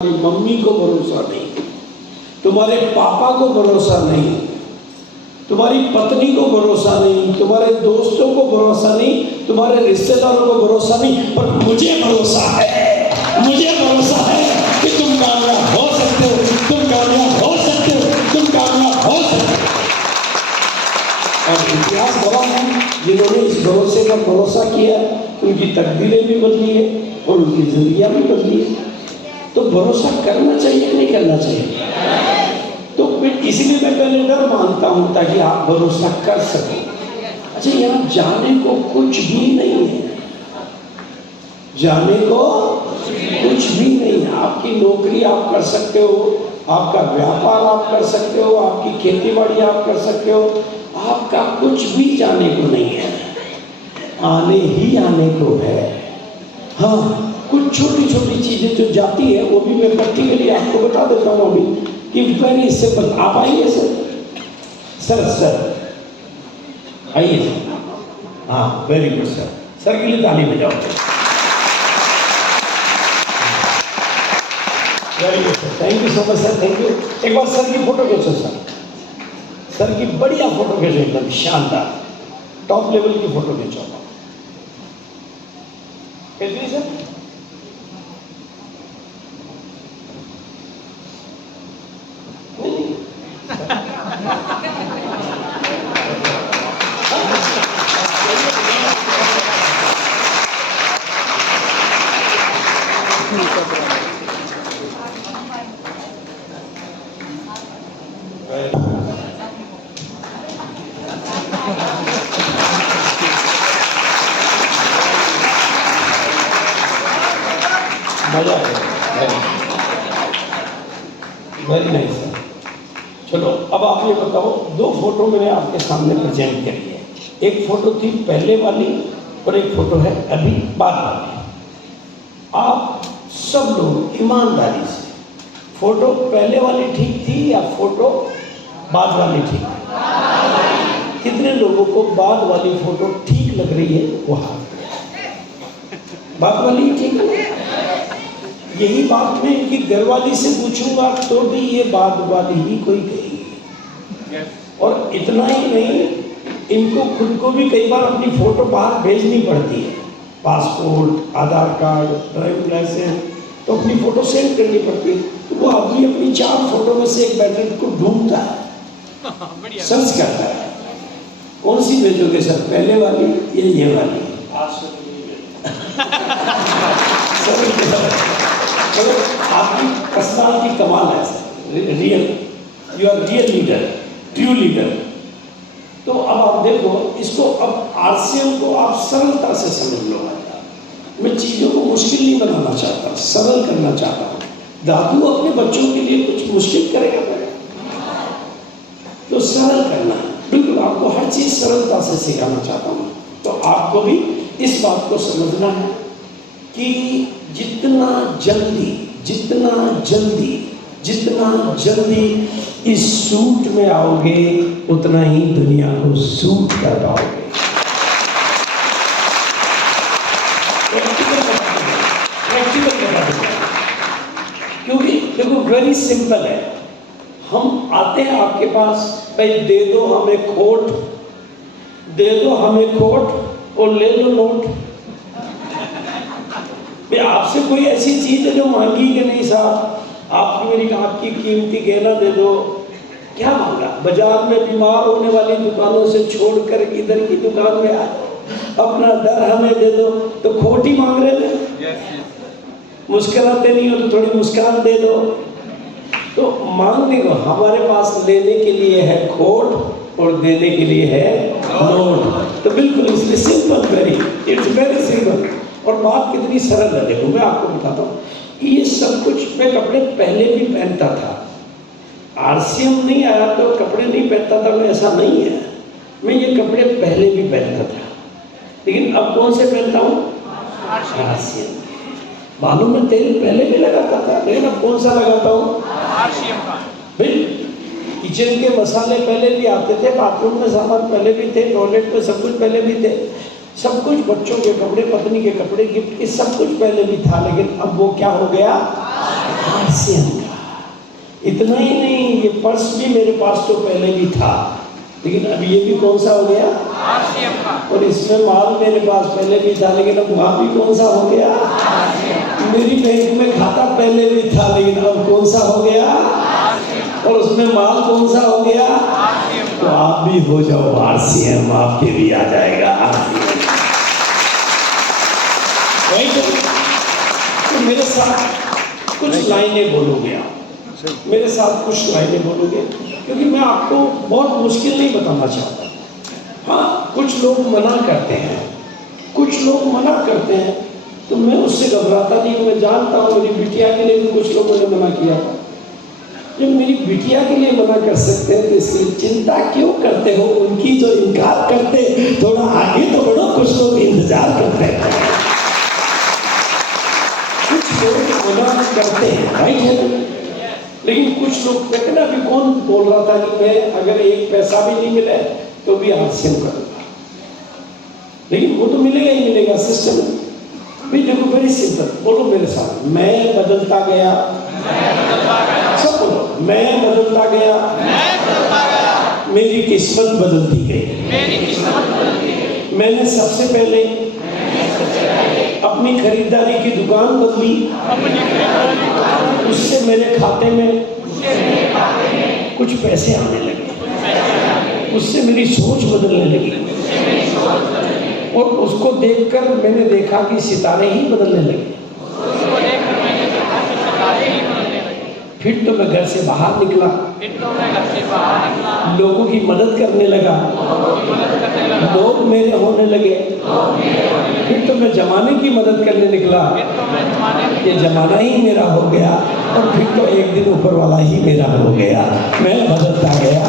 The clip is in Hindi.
मम्मी को भरोसा नहीं, तुम्हारे पापा को भरोसा नहीं, तुम्हारी पत्नी को भरोसा नहीं, तुम्हारे दोस्तों को भरोसा नहीं, तुम्हारे रिश्तेदारों को भरोसा नहीं, पर मुझे भरोसा है, मुझे भरोसा है कि तुम कामयाब हो सकते हो, तुम कामयाब हो सकते हो, तुम कामयाब हो सकते हो। और इतिहास गवाह है, जिन्होंने इस भरोसे पर भरोसा किया उनकी तकदीरें भी बदली है और उनकी जिंदगियां भी बदली है। तो भरोसा करना चाहिए कि नहीं करना चाहिए? तो फिर इसलिए मैं पहले डर मानता हूं ताकि आप भरोसा कर सको। अच्छा, यहाँ जाने को कुछ भी नहीं है, जाने को कुछ भी नहीं है। आपकी नौकरी आप कर सकते हो, आपका व्यापार आप कर सकते हो, आपकी खेती बाड़ी आप कर सकते हो, आपका कुछ भी जाने को नहीं है, आने ही आने को है। हाँ, कुछ छोटी छोटी चीजें जो जाती है वो भी मैं प्रैक्टिकली आपको बता देता हूँ अभी कि वेरी सिंपल। आप आइए सर, सर आइए सर। हाँ, वेरी गुड सर, सर के लिए ताली बजाओ। Very good sir, thank you so much sir, thank you. एक बार सर की फोटो खींचो सर, सर की बढ़िया फोटो खींचो, एकदम शानदार टॉप लेवल की फोटो खींचो। कैसी सर? मजा आया, वेरी नाइस सर। चलो अब आप ये बताओ, दो फोटो मैंने आपके सामने प्रेजेंट करी है। एक फोटो थी पहले वाली और एक फोटो है अभी बाद वाली। आप सब लोग ईमानदारी से, फोटो पहले वाली ठीक थी या फोटो बाद वाली ठीक थी? कितने लोगों को बाद वाली फोटो ठीक लग रही है वो हाथ? बाद वाली ठीक है। यही बात मैं इनकी घरवाली से पूछूंगा तो भी ये बाद वाली ही कोई कहेगी। और इतना ही नहीं, इनको खुद को भी कई बार अपनी फोटो बाहर भेजनी पड़ती है, पासपोर्ट, आधार कार्ड, ड्राइविंग लाइसेंस, तो अपनी फोटो सेंड करनी पड़ती है। तो वो आदमी अपनी 4 फोटो में से एक बेटर को ढूंढता है, सर्च करता है, कौन सी भेजोगे सर, पहले वाली या ये वाली? तो आपकी पर्सनालिटी कमाल है sir, real, you are real leader, true leader. तो अब आप देखो इसको, अब आरसीएम को आप सरलता से समझ लो। मैं चीज़ों को मुश्किल नहीं बनाना चाहता, सरल करना चाहता हूँ। दादू अपने बच्चों के लिए कुछ मुश्किल करेगा तो सरल करना, बिल्कुल आपको हर चीज़ सरलता से सिखाना चाहता हूँ। तो आपको भी इस बात को समझना है कि जितना जल्दी जितना जल्दी जितना जल्दी इस सूट में आओगे उतना ही दुनिया को सूट कर पाओगे। क्योंकि देखो वेरी सिंपल है, हम आते हैं आपके पास, भाई दे दो हमें खोट, दे दो हमें खोट और ले लो नोट। आपसे कोई ऐसी चीज है जो मांगी कि नहीं साहब, आपकी कीमती गहना दे दो। क्या मांगा? बाजार में बीमार होने वाली दुकानों से छोड़कर इधर की दुकान में आ, अपना डर हमें दे दो, तो खोट ही मांग रहे थे। मुस्कुराते नहीं हो तो थोड़ी मुस्कान दे दो। तो मांगने को हमारे पास लेने के लिए है खोट और देने के लिए है नोट। तो बिल्कुल इसलिए सिंपल, इट्स वेरी सिंपल। और बात कितनी सरल है, देखो मैं आपको बताता हूँ। ये सब कुछ मैं कपड़े पहले भी पहनता था, आरसीएम नहीं आया तो कपड़े नहीं पहनता था मैं, ऐसा नहीं है। मैं ये कपड़े पहले भी पहनता था, लेकिन अब कौन से पहनता हूँ? आरसीएम। मालूम है, तेल पहले भी लगाता था, लेकिन अब कौन सा लगाता हूँ? आरसीएम का। भाई किचन के मसाले पहले भी आते थे, बाथरूम में सामान पहले भी थे, टॉयलेट में सब कुछ पहले भी थे, सब कुछ, बच्चों के कपड़े, पत्नी के कपड़े, गिफ्ट के सब कुछ पहले भी था, लेकिन अब वो क्या हो गया? हास्यम का। इतना ही नहीं, ये पर्स भी मेरे पास तो पहले भी था, लेकिन अब ये भी कौन सा हो गया? हास्यम का। और इसमें माल मेरे पास पहले भी था, लेकिन अब वहाँ भी कौन सा हो गया? मेरी बैंक में खाता पहले भी था, लेकिन अब कौन सा हो गया? और उसमें माल कौन सा हो गया? तो आप भी हो जाओ आरसीएम, आपके भी आ जाएगा आरसीएम। तो मेरे साथ कुछ लाइनें बोलोगे आप, मेरे साथ कुछ लाइनें बोलोगे, क्योंकि मैं आपको बहुत मुश्किल नहीं बताना चाहता। हाँ, कुछ लोग मना करते हैं, कुछ लोग मना करते हैं, तो मैं उससे घबराता नहीं। मैं जानता हूँ मेरी बिटिया के लिए भी कुछ लोगों ने मना किया था। जब मेरी बिटिया के लिए मना कर सकते हैं तो इसकी चिंता क्यों करते हो? उनकी जो इनकार करते, थोड़ा आगे तो बढ़ो, कुछ लोग इंतजार करते हैं, कुछ लोग मना करते हैं, राइट है। लेकिन कुछ लोग कहते ना, अभी कौन बोल रहा था कि मैं अगर एक पैसा भी नहीं मिले तो भी आरसीएम करूंगा, लेकिन वो तो मिलेगा ही मिलेगा, सिस्टम भी। देखो वेरी सिंपल, बोलो मेरे साथ, मैं बदलता गया, सब बोलो, मैं बदलता गया, मेरी किस्मत बदलती गई। मैंने सबसे पहले अपनी खरीदारी की दुकान बदली, उससे मेरे खाते में कुछ पैसे आने लगे, उससे मेरी सोच बदलने लगी, और उसको देखकर मैंने देखा कि सितारे ही बदलने लगे। फिर तो मैं घर से बाहर निकला, लोगों की मदद करने लगा, लोग मेरे होने लगे। फिर तो मैं जमाने की मदद करने निकला, ये जमाना ही मेरा हो गया। और फिर तो एक दिन ऊपर वाला ही मेरा हो गया, मैं बदलता गया।